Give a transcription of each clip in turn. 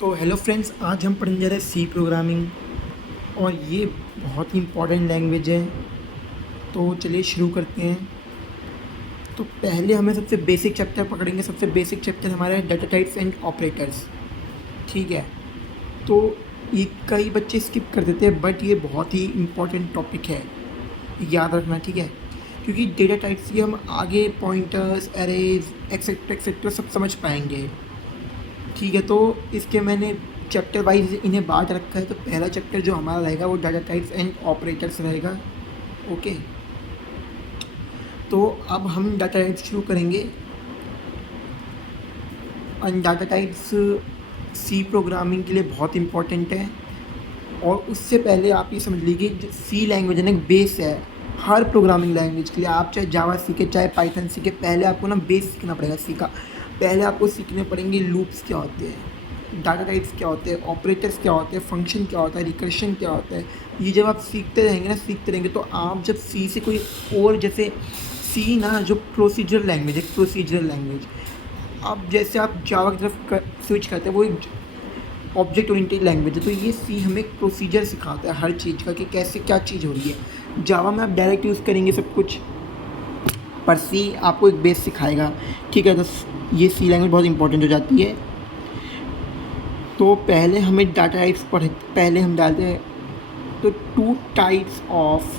तो hello friends, आज हम पढ़ने जा रहे हैं सी प्रोग्रामिंग। और ये बहुत ही इम्पॉर्टेंट लैंग्वेज है। तो चलिए शुरू करते हैं। तो पहले हमें सबसे बेसिक चैप्टर पकड़ेंगे। सबसे बेसिक चैप्टर हमारा है डाटा टाइप्स एंड ऑपरेटर्स। ठीक है। तो ये कई बच्चे स्किप कर देते हैं, बट ये बहुत ही इम्पॉर्टेंट टॉपिक है, याद रखना। ठीक है। क्योंकि डेटा टाइप्स की हम आगे पॉइंटर्स, एरेज, एक्सेट्रा एक्सेट्रा सब समझ पाएंगे। ठीक है। तो इसके मैंने चैप्टर वाइज इन्हें बांट रखा है। तो पहला चैप्टर जो हमारा रहेगा वो डाटा टाइप्स एंड ऑपरेटर्स रहेगा। ओके। तो अब हम डाटा टाइप्स शुरू करेंगे। और डाटा टाइप्स सी प्रोग्रामिंग के लिए बहुत इंपॉर्टेंट है। और उससे पहले आप ये समझ लीजिए, जो सी लैंग्वेज है ना, बेस है हर प्रोग्रामिंग लैंग्वेज के लिए। आप चाहे जावा सीखे, चाहे पाइथन सीखे, पहले आपको ना बेस सीखना पड़ेगा सी का। पहले आपको सीखने पड़ेंगे लूप्स क्या होते हैं, डाटा टाइप्स क्या होते हैं, ऑपरेटर्स क्या होते हैं, फंक्शन क्या होता है, रिकर्शन क्या होता है। ये जब आप सीखते रहेंगे तो आप जब सी से कोई और, जैसे सी ना जो प्रोसीजर लैंग्वेज है, प्रोसीजर लैंग्वेज, अब जैसे आप जावा की तरफ स्विच करते हैं, वो एक ऑब्जेक्ट ओरिएंटेड लैंग्वेज है। तो ये सी हमें प्रोसीजर सिखाता है हर चीज़ का, कि कैसे क्या चीज़ हो रही है। जावा में आप डायरेक्ट यूज़ करेंगे सब कुछ, पर सी आपको एक बेस सिखाएगा। ठीक है। तो ये सी लैंग्वेज बहुत इंपॉर्टेंट हो जाती है। तो पहले हमें डाटा टाइप्स पहले हम डालते हैं। तो टू टाइप्स ऑफ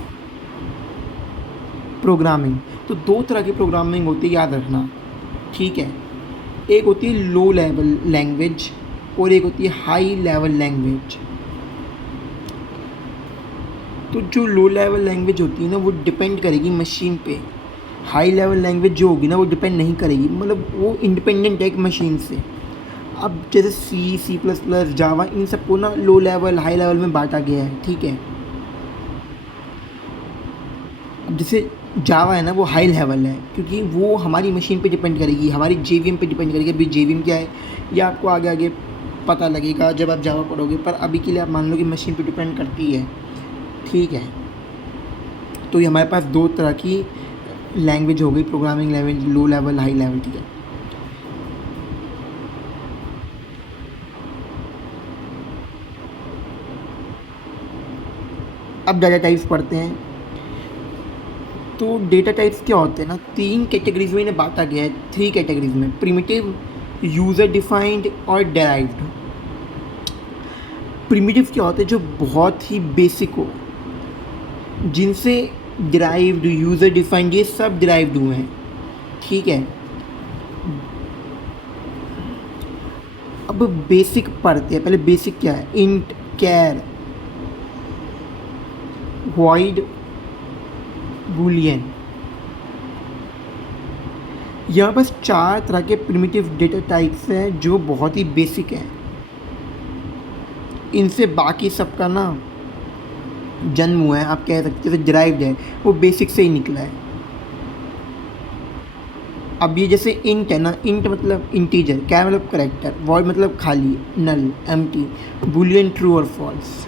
प्रोग्रामिंग। तो दो तरह की प्रोग्रामिंग होती है, याद रखना। ठीक है। एक होती है लो लेवल लैंग्वेज और एक होती है हाई लेवल लैंग्वेज। तो जो लो लेवल लैंग्वेज होती है ना, वो डिपेंड करेगी मशीन पे। हाई लेवल लैंग्वेज जो होगी ना, वो डिपेंड नहीं करेगी, मतलब वो इंडिपेंडेंट है एक मशीन से। अब जैसे सी, सी प्लस प्लस, जावा, इन सबको ना लो लेवल हाई लेवल में बांटा गया है। ठीक है। अब जैसे जावा है ना, वो हाई लेवल है, क्योंकि वो हमारी मशीन पे डिपेंड करेगी, हमारी जेवीएम पे डिपेंड करेगी। अभी जेवीएम क्या है, ये आपको आगे आगे पता लगेगा जब आप जावा पढ़ोगे, पर अभी के लिए आप मान लो कि मशीन पे डिपेंड करती है। ठीक है। तो ये हमारे पास दो तरह की लैंग्वेज हो गई, programming language, low level, high level. ठीक है। अब डाटा टाइप्स पढ़ते हैं। तो डेटा टाइप्स क्या होते हैं ना, तीन कैटेगरीज में इन्हें बांटा गया है, थ्री कैटेगरीज में: प्रिमिटिव, यूज़र डिफाइंड और डेराइव्ड। प्रिमिटिव क्या होते हैं, जो बहुत ही बेसिक हो, जिनसे डिराइव्ड, यूज़र डिफाइंड, ये सब डिराइव्ड हुए हैं। ठीक है। अब बेसिक पढ़ते हैं। पहले बेसिक क्या है: इंट, कैर, वॉइड, बूलियन। यहाँ बस चार तरह के प्रिमिटिव डेटा टाइप्स हैं जो बहुत ही बेसिक हैं। इनसे बाकी सबका ना जन्म हुआ है, आप कह सकते हैं डिराइव्ड है, वो बेसिक से ही निकला है। अब ये जैसे इंट है ना, इंट मतलब इंटीजर, क्या मतलब करेक्टर, वॉइड मतलब खाली, नल, एम्प्टी, बूलियन ट्रू और फॉल्स।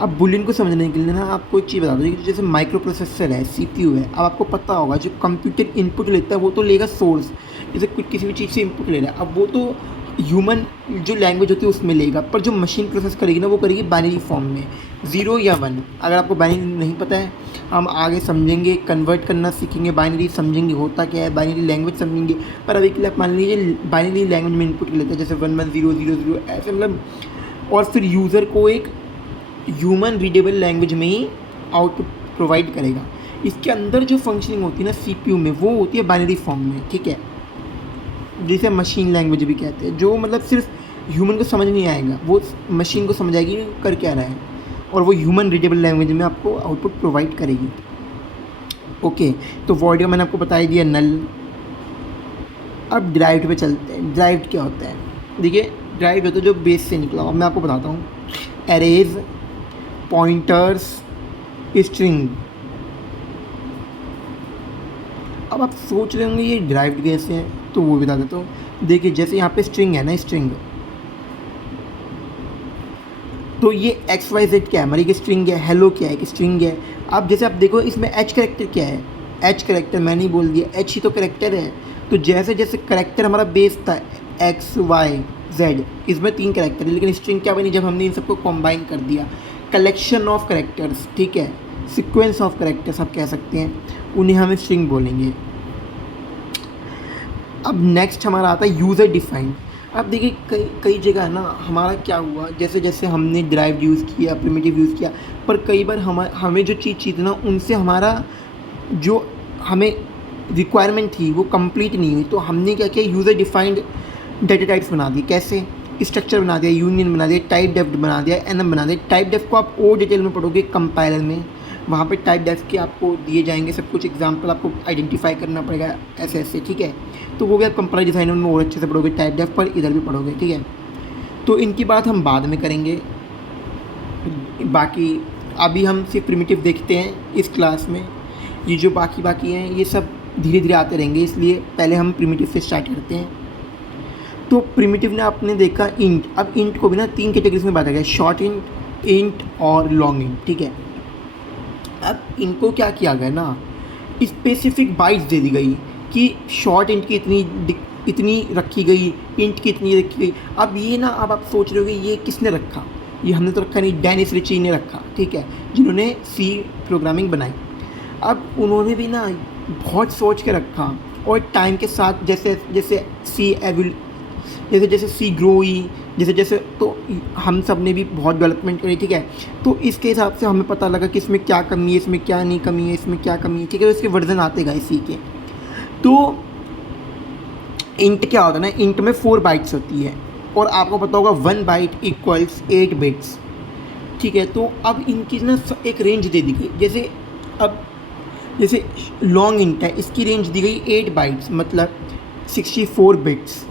अब बुलियन को समझने के लिए ना आपको एक चीज़ बता दो, जैसे माइक्रो प्रोसेसर है, सीपीयू है। अब आपको पता होगा, जो कंप्यूटर इनपुट लेता है वो तो लेगा सोर्स, जैसे कुछ किसी भी चीज़ से इनपुट ले रहा है, अब वो तो ह्यूमन जो लैंग्वेज होती है उसमें लेगा, पर जो मशीन प्रोसेस करेगी ना, वो करेगी बाइनरी फॉर्म में, 0 या 1। अगर आपको बाइनरी नहीं पता है, हम आगे समझेंगे, कन्वर्ट करना सीखेंगे, बाइनरी समझेंगे होता क्या है, बाइनरी लैंग्वेज समझेंगे। पर अभी के लिए आप मान लीजिए बाइनरी लैंग्वेज में इनपुट लेता है, जैसे 1 1 0 0 0 ऐसे, मतलब। और फिर यूज़र को एक ह्यूमन रीडेबल लैंग्वेज में ही आउटपुट प्रोवाइड करेगा। इसके अंदर जो फंक्शनिंग होती है ना सीपीयू में, वो होती है बाइनरी फॉर्म में। ठीक है। जिसे मशीन लैंग्वेज भी कहते हैं, जो मतलब सिर्फ ह्यूमन को समझ नहीं आएगा, वो मशीन को समझ आएगी कर क्या रहा है, और वो ह्यूमन रीडेबल लैंग्वेज में आपको आउटपुट प्रोवाइड करेगी। ओके। तो वॉइड का मैंने आपको बता ही दिया, नल। अब डिराइव्ड पे चलते हैं। डिराइव्ड क्या होता है? देखिए, डिराइव्ड होता है जो बेस से निकला। अब मैं आपको बताता हूँ। Arrays, pointers, string. अब आप सोच रहे होंगे ये डिराइव्ड कैसे है, तो वो बता देता हूँ। देखिए, जैसे यहाँ पे स्ट्रिंग है ना, स्ट्रिंग, तो ये एक्स वाई जेड क्या है, हमारी एक स्ट्रिंग है। हेलो क्या है, एक स्ट्रिंग है। अब जैसे आप देखो, इसमें एच करेक्टर क्या है, एच करेक्टर मैंने ही बोल दिया, एच ही तो करेक्टर है। तो जैसे जैसे करेक्टर हमारा बेस था, एक्स वाई जेड, इसमें 3 कैरेक्टर है, लेकिन स्ट्रिंग क्या बनी जब हमने इन सबको कॉम्बाइन कर दिया, कलेक्शन ऑफ कैरेक्टर्स, ठीक है, सीक्वेंस ऑफ कैरेक्टर्स आप कह सकते हैं, उन्हें हम स्ट्रिंग बोलेंगे। अब नेक्स्ट हमारा आता है यूज़र डिफाइंड। अब देखिए कई जगह ना हमारा क्या हुआ, जैसे जैसे हमने डिराइव्ड यूज़ किया, प्रिमिटिव यूज़ किया, पर कई बार हमें जो चीज़ चाहिए थी ना उनसे हमारा जो हमें रिक्वायरमेंट थी वो कंप्लीट नहीं हुई, तो हमने क्या किया, यूज़र डिफाइंड डेटा टाइप्स बना दिए। कैसे? स्ट्रक्चर बना दिया, यूनियन बना दिया, टाइप डेफ बना दिया, एनएम बना दिया। टाइप डेफ को आप और डिटेल में पढ़ोगे कंपाइलर में, वहाँ पे टाइप डेफ के आपको दिए जाएंगे सब कुछ, एग्जांपल आपको आइडेंटिफाई करना पड़ेगा ऐसे ऐसे, ठीक है, तो वो भी आप कंपाइलर डिज़ाइनर में और अच्छे से पढ़ोगे, टाइप डेफ पर इधर भी पढ़ोगे, ठीक है। तो इनकी बात हम बाद में करेंगे, बाकी अभी हम सिर्फ प्रिमिटिव देखते हैं इस क्लास में, ये जो बाकी हैं ये सब धीरे धीरे आते रहेंगे, इसलिए पहले हम प्रिमिटिव से स्टार्ट करते हैं। तो प्रिमिटिव ने आपने देखा इंट, अब इंट को भी ना 3 कैटेगरीज में बांटा गया, शॉर्ट इंट और लॉन्ग इंट, ठीक है। अब इनको क्या किया गया ना, स्पेसिफिक बाइट्स दे दी गई कि शॉर्ट इंट की इतनी रखी गई, इंट की इतनी रखी गई। अब ये ना, अब आप सोच रहे हो कि ये किसने रखा, ये हमने तो रखा नहीं, डेनिस रिची ने रखा, ठीक है, जिन्होंने सी प्रोग्रामिंग बनाई। अब उन्होंने भी ना बहुत सोच के रखा, और टाइम के साथ जैसे जैसे सी ग्रो हुई, जैसे जैसे तो हम सब ने भी बहुत डेवलपमेंट करी, ठीक है। तो इसके हिसाब से हमें पता लगा कि इसमें क्या कमी है, इसमें क्या नहीं कमी है, इसमें क्या कमी है, ठीक है। तो इसके वर्जन आते गए सी के। तो इंट क्या होता है ना, इंट में 4 बाइट्स होती है, और आपको पता होगा 1 बाइट इक्वल्स 8 बिट्स, ठीक है। तो अब इनकी ना एक रेंज दे दी गई, जैसे लॉन्ग इंट है, इसकी रेंज दी गई 8 बाइट्स, मतलब 64 बिट्स,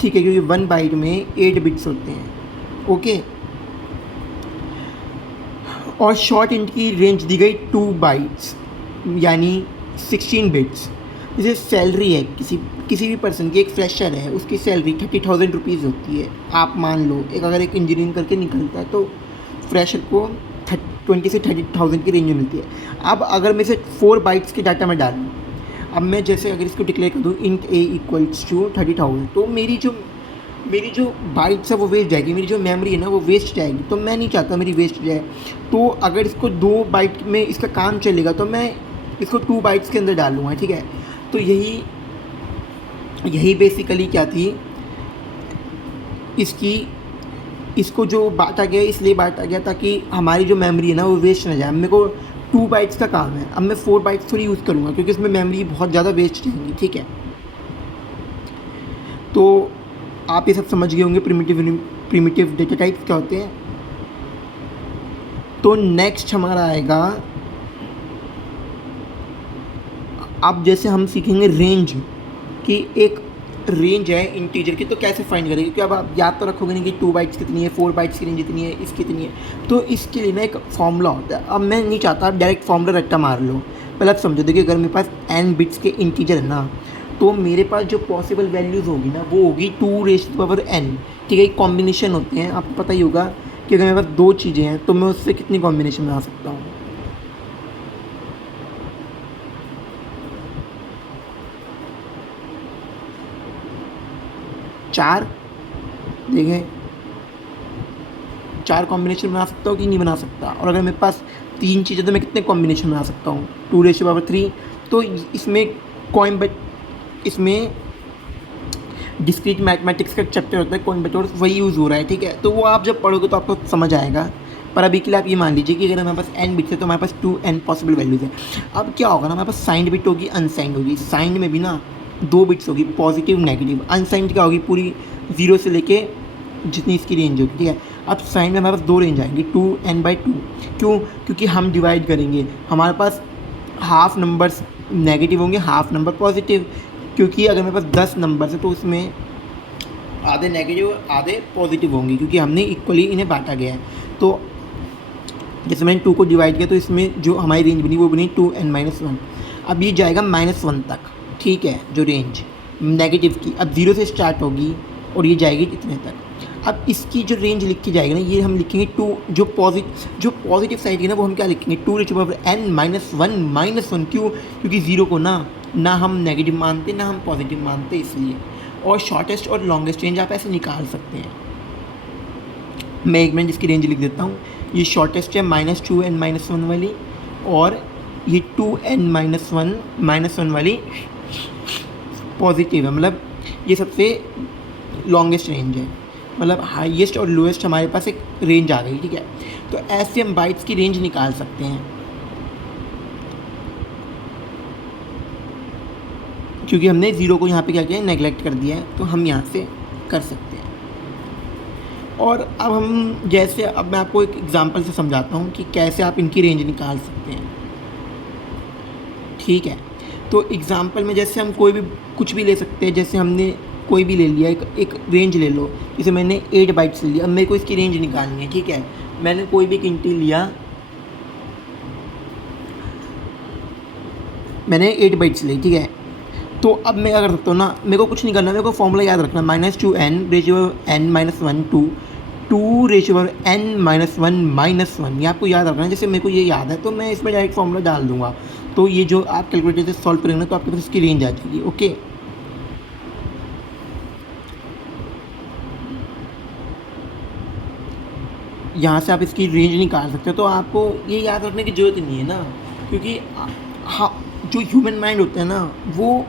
ठीक है, क्योंकि 1 बाइट में 8 बिट्स होते हैं, ओके। और शॉर्ट इंट की रेंज दी गई 2 बाइट्स यानी 16 बिट्स। जैसे सैलरी है किसी भी पर्सन की, एक फ्रेशर है, उसकी सैलरी 30,000 रुपीज़ होती है। आप मान लो अगर एक इंजीनियरिंग करके निकलता है तो फ्रेशर को 20 से 30,000 की रेंज में मिलती है। अब अगर मैं इसे 4 बाइट्स के डाटा में डालूँ, अब मैं जैसे अगर इसको डिक्लेयर कर दूँ इंट ए इक्वल्स टू 30,000, तो मेरी जो बाइट्स है वो वेस्ट जाएगी, मेरी जो मेमोरी है ना वो वेस्ट जाएगी, तो मैं नहीं चाहता मेरी वेस्ट जाए। तो अगर इसको 2 बाइट में इसका काम चलेगा तो मैं इसको 2 बाइट्स के अंदर डालूँगा, ठीक है। तो यही बेसिकली क्या थी, इसको जो बांटा गया इसलिए बांटा गया ताकि हमारी जो मेमोरी है ना वो वेस्ट ना जाए। मेरे को 2 बाइट्स का काम है, अब मैं 4 बाइट्स थोड़ी यूज़ करूँगा क्योंकि इसमें मेमोरी बहुत ज़्यादा वेस्ट जाएंगी, ठीक है। तो आप ये सब समझ गए होंगे प्रिमिटिव डेटा टाइप्स क्या होते हैं। तो नेक्स्ट हमारा आएगा, अब जैसे हम सीखेंगे रेंज कि एक रेंज है इंटीजर की, तो कैसे फाइंड करेंगे, क्योंकि अब आप याद तो रखोगे नहीं कि 2 बाइट्स कितनी है, 4 बाइट्स की रेंज कितनी है, इसकी कितनी है। तो इसके लिए ना एक फॉर्मूला होता है। अब मैं नहीं चाहता आप डायरेक्ट फॉर्मूला रट्टा मार लो, पहले आप समझो। देखिए अगर मेरे पास n बिट्स के इंटीजर है ना, तो मेरे पास जो पॉसिबल वैल्यूज़ होगी ना वो होगी 2n, ठीक है। एक कॉम्बिनेशन होते हैं, आपको पता ही होगा कि अगर मेरे पास 2 चीज़ें हैं तो मैं उससे कितनी कॉम्बिनेशन बना सकता हूँ। देखें 4 कॉम्बिनेशन बना सकता हूँ कि नहीं बना सकता। और अगर मेरे पास 3 चीज़ें तो मैं कितने कॉम्बिनेशन बना सकता हूँ, 2⁻3। तो इसमें डिस्क्रीट मैथमेटिक्स का चैप्टर होता है कॉइनबटोर, वही यूज़ हो रहा है, ठीक है। तो वो आप जब पढ़ोगे तो आपको समझ आएगा। पर अभी के लिए आप ये मान लीजिए कि अगर हमारे पास n बिट्स है तो हमारे पास 2n पॉसिबल वैल्यूज़ है। अब क्या होगा ना, हमारे पास साइंड बिट होगी, अनसाइंड होगी। साइंड में भी ना 2 बिट्स होगी, पॉजिटिव नेगेटिव। अनसाइंड क्या होगी, पूरी 0 से लेके जितनी इसकी रेंज होगी, ठीक है। अब साइंड में हमारे पास 2 रेंज आएंगी, 2n/2। क्यों? क्योंकि हम डिवाइड करेंगे, हमारे पास हाफ नंबर्स नेगेटिव होंगे, हाफ नंबर पॉजिटिव। क्योंकि अगर मेरे पास 10 नंबर्स है तो उसमें आधे नेगेटिव आधे पॉजिटिव होंगे, क्योंकि हमने इक्वली इन्हें बांटा गया है। तो जैसे मैंने 2 को डिवाइड किया तो इसमें जो हमारी रेंज बनी वो बनी 2n-1। अब ये जाएगा -1 तक, ठीक है, जो रेंज नेगेटिव की। अब 0 से स्टार्ट होगी और ये जाएगी इतने तक। अब इसकी जो रेंज लिखी जाएगी ना, ये हम लिखेंगे 2, जो पॉजिटिव साइड की ना वो हम क्या लिखेंगे, 2n-1 -1। क्यों? क्योंकि 0 को ना हम नेगेटिव मानते ना हम पॉजिटिव मानते, इसलिए। और शॉर्टेस्ट और लॉन्गेस्ट रेंज आप ऐसे निकाल सकते हैं। मैं एक मिनट इसकी रेंज लिख देता हूँ। ये शॉर्टेस्ट है -2n-1 वाली, और ये 2n-1 वाली पॉजिटिव है, मतलब ये सबसे लॉन्गेस्ट रेंज है, मतलब हाईएस्ट और लोएस्ट हमारे पास एक रेंज आ गई, ठीक है। तो ऐसे हम बाइट्स की रेंज निकाल सकते हैं, क्योंकि हमने ज़ीरो को यहाँ पे क्या किया है, नेगलेक्ट कर दिया है, तो हम यहाँ से कर सकते हैं। और अब हम जैसे, अब मैं आपको एक एग्जांपल से समझाता हूँ कि कैसे आप इनकी रेंज निकाल सकते हैं, ठीक है। तो एग्जांपल में जैसे हम कोई भी कुछ भी ले सकते हैं, जैसे हमने कोई भी ले लिया, एक रेंज ले लो, जैसे मैंने 8 बाइट्स ले लिया, अब मेरे को इसकी रेंज निकालनी है, ठीक है। मैंने कोई भी गिनती लिया, मैंने 8 बाइट्स ली, ठीक है। तो अब मैं क्या कर सकता हूँ ना, मेरे को कुछ नहीं करना, मेरे को फॉर्मूला याद रखना, -2n⁻n-1 टू 2n-1 ये आपको याद रखना है। जैसे मेरे को ये याद है तो मैं इसमें डायरेक्ट फॉर्मूला डाल दूंगा, तो ये जो आप कैलकुलेटर से सॉल्व करेंगे तो आपके पास इसकी रेंज आ जाएगी, ओके। यहाँ से आप इसकी रेंज निकाल सकते हो। तो आपको ये याद रखने की ज़रूरत नहीं है ना, क्योंकि हाँ, जो ह्यूमन माइंड होता है ना, वो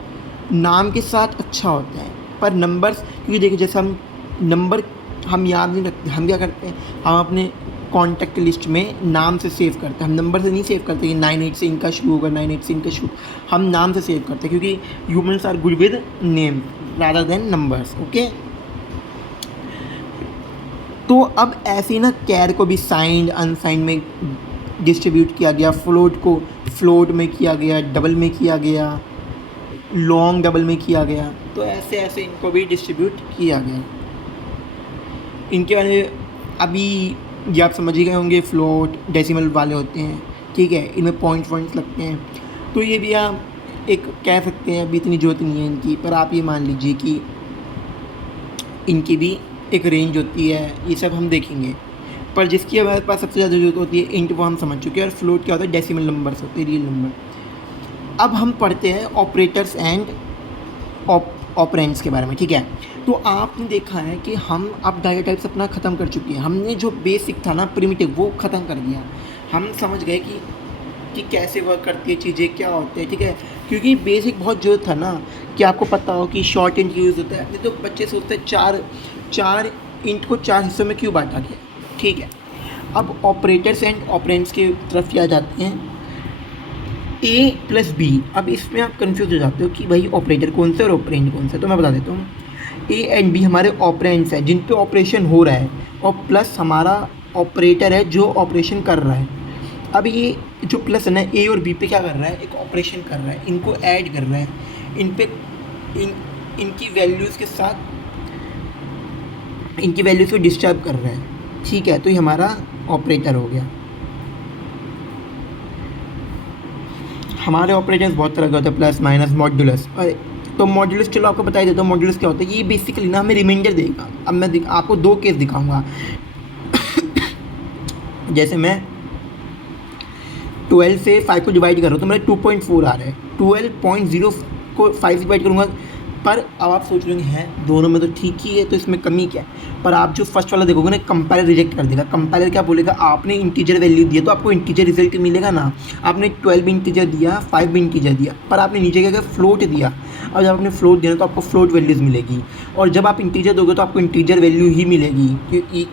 नाम के साथ अच्छा होता है, पर नंबर्स, क्योंकि देखिए जैसे हम नंबर हम याद नहीं रखते, हम क्या करते हैं, हम अपने कॉन्टैक्ट लिस्ट में नाम से सेव करते हैं, हम नंबर से नहीं सेव करते कि 98 से इनका शुरू होगा, 98 से इनका शुरू, हम नाम से सेव करते हैं, क्योंकि humans are good with name rather than numbers, okay. तो अब ऐसे ही ना कैर को भी साइंड अनसाइंड में डिस्ट्रीब्यूट किया गया, फ्लोट को फ्लोट में किया गया, डबल में किया गया, लॉन्ग डबल में किया गया, तो ऐसे ऐसे इनको भी डिस्ट्रीब्यूट किया गया। इनके बारे में अभी ये आप समझ ही गए होंगे, फ्लोट डेसिमल वाले होते हैं, ठीक है, इनमें पॉइंट्स लगते हैं, तो ये भी आप एक कह सकते हैं, अभी इतनी ज़रूरत नहीं है इनकी, पर आप ये मान लीजिए कि इनकी भी एक रेंज होती है, ये सब हम देखेंगे। पर जिसकी हमारे पास सबसे ज़्यादा ज़रूरत होती है इंट, वो हम समझ चुके हैं, और फ्लोट क्या होता है, डेसिमल नंबर्स होते हैं, रियल नंबर। अब हम पढ़ते हैं ऑपरेटर्स एंड ऑपरेंड्स के बारे में, ठीक है। तो आपने देखा है कि हम अब डाटा टाइप्स अपना ख़त्म कर चुके हैं, हमने जो बेसिक था ना प्रिमिटिव, वो ख़त्म कर दिया, हम समझ गए कि कैसे वर्क करती है चीज़ें, क्या होते हैं, ठीक है। क्योंकि बेसिक बहुत ज़रूरत था ना, कि आपको पता हो कि शॉर्ट इंट यूज़ होता है, नहीं तो बच्चे सोचते हैं चार इंट को 4 हिस्सों में क्यों बांटा गया, ठीक है। अब ऑपरेटर्स एंड ऑपरेंड्स की तरफ आ जाते हैं, A + B। अब इसमें आप कंफ्यूज हो जाते हो कि भाई ऑपरेटर कौन सा और ऑपरेंड कौन सा, तो मैं बता देता हूँ। A एंड B हमारे ऑपरेंड्स हैं जिन पे ऑपरेशन हो रहा है, और प्लस हमारा ऑपरेटर है जो ऑपरेशन कर रहा है। अब ये जो प्लस है ना, A और B पे क्या कर रहा है, एक ऑपरेशन कर रहा है, इनको ऐड कर रहा है, इनकी वैल्यूज़ के साथ इनकी वैल्यूज़ को डिस्टर्ब कर रहा है, ठीक है। तो ये हमारा ऑपरेटर हो गया। हमारे ऑपरेटर्स बहुत तरह के होते हैं, प्लस माइनस मॉड्यूलस। तो मॉड्यूलस चलो आपको बता ही देता हूँ, मॉड्यूलस क्या होता है। ये बेसिकली ना हमें रिमाइंडर देगा। अब मैं आपको 2 केस दिखाऊंगा। जैसे मैं 12 से 5 को डिवाइड कर रहा हूँ तो मेरा 2.4 आ रहा है, 12.0 को 5 से डिवाइड करूँगा, पर अब आप सोच रहे हैं दोनों में तो ठीक ही है, तो इसमें कमी क्या है। पर आप जो फर्स्ट वाला देखोगे ना, कंपाइलर रिजेक्ट कर देगा। कंपाइलर क्या बोलेगा, आपने इंटीजर वैल्यू दिया तो आपको इंटीजर रिजल्ट मिलेगा ना। आपने 12 भी इंटीजर दिया, 5 भी इंटीजर दिया, पर आपने नीचे क्या फ्लोट दिया। और जब आपने फ्लोट दिया तो आपको फ्लोट वैल्यूज़ मिलेगी, और जब आप इंटीजर दोगे तो आपको इंटीजर वैल्यू ही मिलेगी। क्योंकि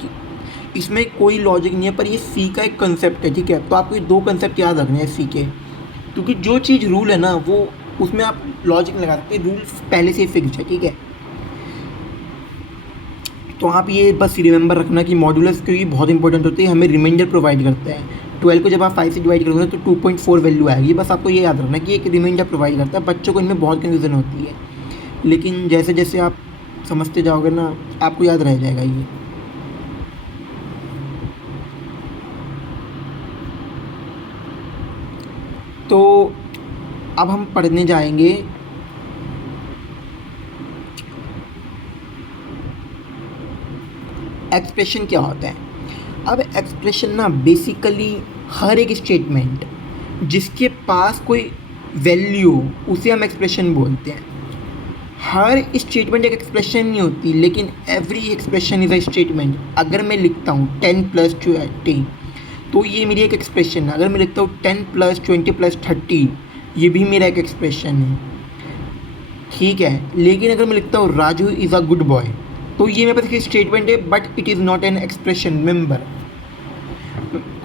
इसमें कोई लॉजिक नहीं है, पर ये सी का एक कंसेप्ट है, ठीक है। तो आपको ये 2 कंसेप्ट याद रखने हैं सी के, क्योंकि जो चीज़ रूल है ना, वो उसमें आप लॉजिक लगा सकते हैं, रूल पहले से ही फिक्स्ड है, ठीक है। तो आप ये बस रिमेंबर रखना कि मॉड्यूलस क्योंकि बहुत इंपॉर्टेंट होती है, हमें रिमाइंडर प्रोवाइड करता है। 12 को जब आप 5 से डिवाइड करोगे तो 2.4 वैल्यू आएगी। बस आपको ये याद रखना कि एक रिमाइंडर प्रोवाइड करता है। बच्चों को इनमें बहुत कन्फ्यूजन होती है, लेकिन जैसे जैसे आप समझते जाओगे ना, आपको याद रह जाएगा ये। तो अब हम पढ़ने जाएंगे एक्सप्रेशन क्या होता है। अब एक्सप्रेशन ना बेसिकली हर एक स्टेटमेंट जिसके पास कोई वैल्यू हो उसे हम एक्सप्रेशन बोलते हैं। हर स्टेटमेंट एक एक्सप्रेशन नहीं होती, लेकिन every expression is a statement. अगर मैं लिखता हूँ 10 + 20, तो ये मेरी एक एक्सप्रेशन है। अगर मैं लिखता हूँ 10 + 20 + 30, ये भी मेरा एक एक्सप्रेशन है, ठीक है। लेकिन अगर मैं लिखता हूँ Raju is a good boy, तो ये मेरे पास एक स्टेटमेंट है, but it is not an expression. Member,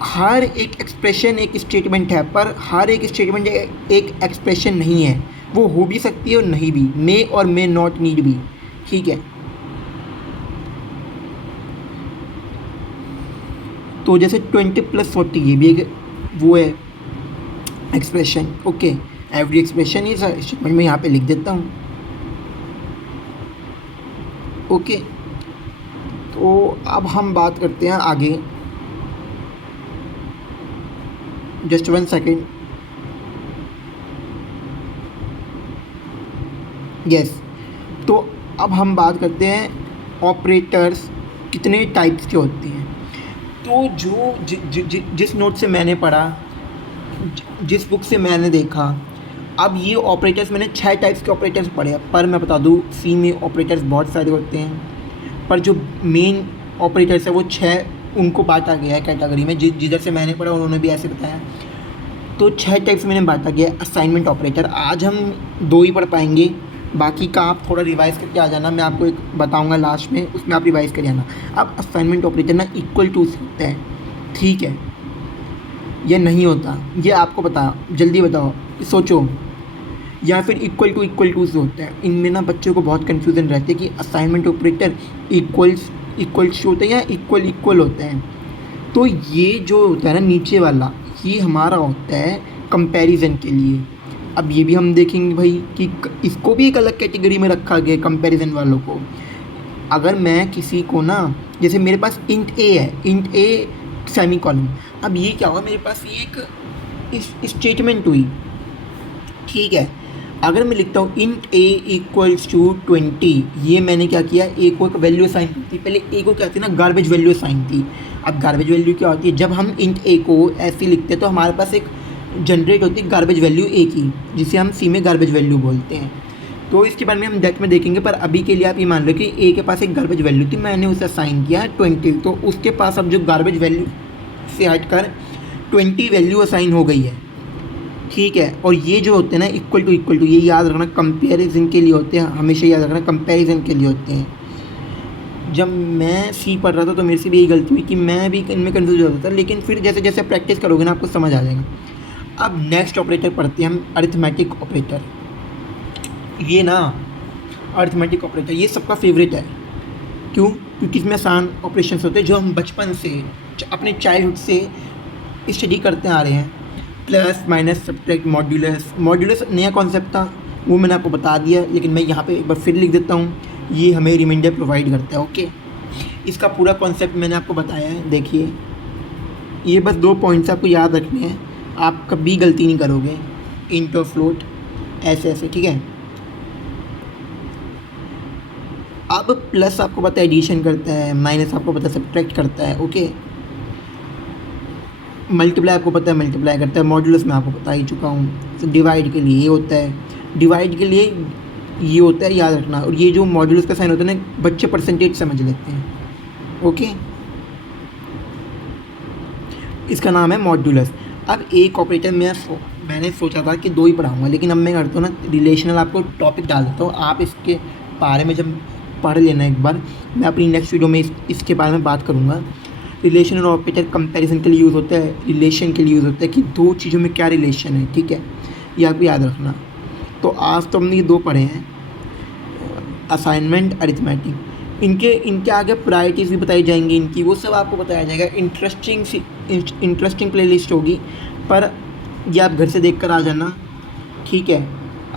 हर एक एक्सप्रेशन एक स्टेटमेंट है, पर हर एक स्टेटमेंट एक एक्सप्रेशन नहीं है। वो हो भी सकती है और नहीं भी, मे और मे नॉट नीड भी, ठीक है। तो जैसे 20 + 40, ये भी एक वो है expression, okay. Every expression is statement मैं यहाँ पे लिख देता हूँ, ओके। तो अब हम बात करते हैं आगे, जस्ट 1 सेकेंड, यस। तो अब हम बात करते हैं ऑपरेटर्स कितने टाइप्स के होते हैं। तो जो जिस नोट से मैंने पढ़ा, जिस बुक से मैंने देखा, अब ये ऑपरेटर्स मैंने 6 टाइप्स के ऑपरेटर्स पढ़े हैं। पर मैं बता दूँ, सी में ऑपरेटर्स बहुत सारे होते हैं, पर जो मेन ऑपरेटर्स है वो 6 उनको बांटा गया है कैटेगरी में। जिधर से मैंने पढ़ा उन्होंने भी ऐसे बताया। तो 6 टाइप्स मैंने बांटा गया है। असाइनमेंट ऑपरेटर, आज हम 2 ही पढ़ पाएंगे, बाकी का आप थोड़ा रिवाइज़ करके आ जाना। मैं आपको एक बताऊंगा लास्ट में, उसमें आप रिवाइज़ कर जाना। अब असाइनमेंट ऑपरेटर ना इक्वल टू से होता है, ठीक है। ये नहीं होता, ये आपको पता, जल्दी बताओ, सोचो। या फिर इक्वल टू से होता है। इनमें ना बच्चों को बहुत कन्फ्यूज़न रहती है कि असाइनमेंट ऑपरेटर इक्वल्स होते हैं या इक्वल होते हैं। तो ये जो होता है ना नीचे वाला, ये हमारा होता है कंपैरिजन के लिए। अब ये भी हम देखेंगे भाई कि इसको भी एक अलग कैटेगरी में रखा गया है कंपैरिजन वालों को। अगर मैं किसी को ना, जैसे मेरे पास इंट ए है, इंट ए सेमीकोलन, अब ये क्या हुआ, मेरे पास ये एक स्टेटमेंट हुई, ठीक है। अगर मैं लिखता हूँ इंट ए इक्वल्स टू 20, ये मैंने क्या किया, ए को एक वैल्यू असाइन की थी। पहले ए को क्या थी ना, गार्बेज वैल्यू असाइन थी। अब गार्बेज वैल्यू क्या होती है, जब हम इंट ए को ऐसे लिखते हैं तो हमारे पास एक जनरेट होती है गार्बेज वैल्यू ए की, जिसे हम सी में गार्बेज वैल्यू बोलते हैं। तो इसके बारे में हम डेट में देखेंगे, पर अभी के लिए आप ये मान लो कि ए के पास एक गार्बेज वैल्यू थी, मैंने उसे असाइन किया 20, तो उसके पास अब जो गार्बेज वैल्यू से हटकर 20 वैल्यू असाइन हो गई है, ठीक है। और ये जो होते हैं ना इक्वल टू, ये याद रखना कंपैरिजन के लिए होते हैं, हमेशा याद रखना कंपैरिजन के लिए होते हैं। जब मैं सी पढ़ रहा था तो मेरे से भी यही गलती हुई कि मैं भी इनमें कन्फ्यूज होता था, लेकिन फिर जैसे जैसे प्रैक्टिस करोगे ना आपको समझ आ जाएगा। अब नेक्स्ट ऑपरेटर पढ़ते हैं हम, अरिथमेटिक ऑपरेटर। ये ना अरिथमेटिक ऑपरेटर ये सबका फेवरेट है। क्यों? क्योंकि इसमें आसान ऑपरेशंस होते हैं जो हम बचपन से, अपने चाइल्डहुड से स्टडी करते आ रहे हैं। प्लस, माइनस, सब्ट्रैक्ट, मॉड्यूलस नया कॉन्सेप्ट था, वो मैंने आपको बता दिया, लेकिन मैं यहाँ पे एक बार फिर लिख देता हूँ। ये हमें रिमाइंडर प्रोवाइड करता है, ओके। इसका पूरा कॉन्सेप्ट मैंने आपको बताया है, देखिए। ये बस 2 पॉइंट्स आपको याद रखने हैं, आप कभी गलती नहीं करोगे। इंट और फ्लोट ऐसे, ठीक है। अब प्लस आपको पता है एडिशन करता है, माइनस आपको पता है सब्ट्रैक्ट करता है, ओके। मल्टीप्लाई आपको पता है मल्टीप्लाई करता है, मॉड्यूलस में आपको बता ही चुका हूँ। तो डिवाइड के लिए ये होता है, डिवाइड के लिए ये होता है, याद रखना। और ये जो मॉड्यूलस का साइन होता है ना, बच्चे परसेंटेज समझ लेते हैं, ओके। इसका नाम है मॉड्यूलस। अब एक ऑपरेटर मैंने सोचा था कि 2 ही पढ़ाऊँगा, लेकिन अब मैं करता हूँ ना रिलेशनल आपको टॉपिक डाल देता हूँ। आप इसके बारे में जब पढ़ लेना एक बार, मैं अपनी नेक्स्ट वीडियो में इसके बारे में बात करूँगा। रिलेशनल ऑपरेटर कंपैरिजन के लिए यूज़ होता है, रिलेशन के लिए यूज़ होता है कि 2 चीज़ों में क्या रिलेशन है, ठीक है। ये आपको याद रखना। तो आज तो हमने ये 2 पढ़े हैं, असाइनमेंट, अरिथमेटिक। इनके आगे प्रायोरिटीज़ भी बताई जाएंगी इनकी, वो सब आपको बताया जाएगा। इंटरेस्टिंग प्लेलिस्ट होगी, पर ये आप घर से देख कर आ जाना, ठीक है।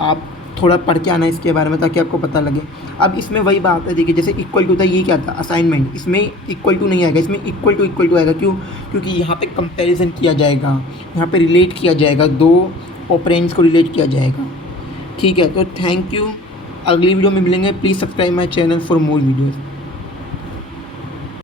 आप थोड़ा पढ़ के आना इसके बारे में, ताकि आपको पता लगे। अब इसमें वही बात है, देखिए, जैसे इक्वल टू था, ये क्या था, असाइनमेंट। इसमें इक्वल टू नहीं आएगा, इसमें इक्वल टू आएगा। क्यों? क्योंकि यहाँ पे कंपैरिजन किया जाएगा, यहाँ पे रिलेट किया जाएगा, 2 ऑपरेंड्स को रिलेट किया जाएगा, ठीक है। तो थैंक यू, अगली वीडियो में मिलेंगे। Please subscribe my channel for more videos.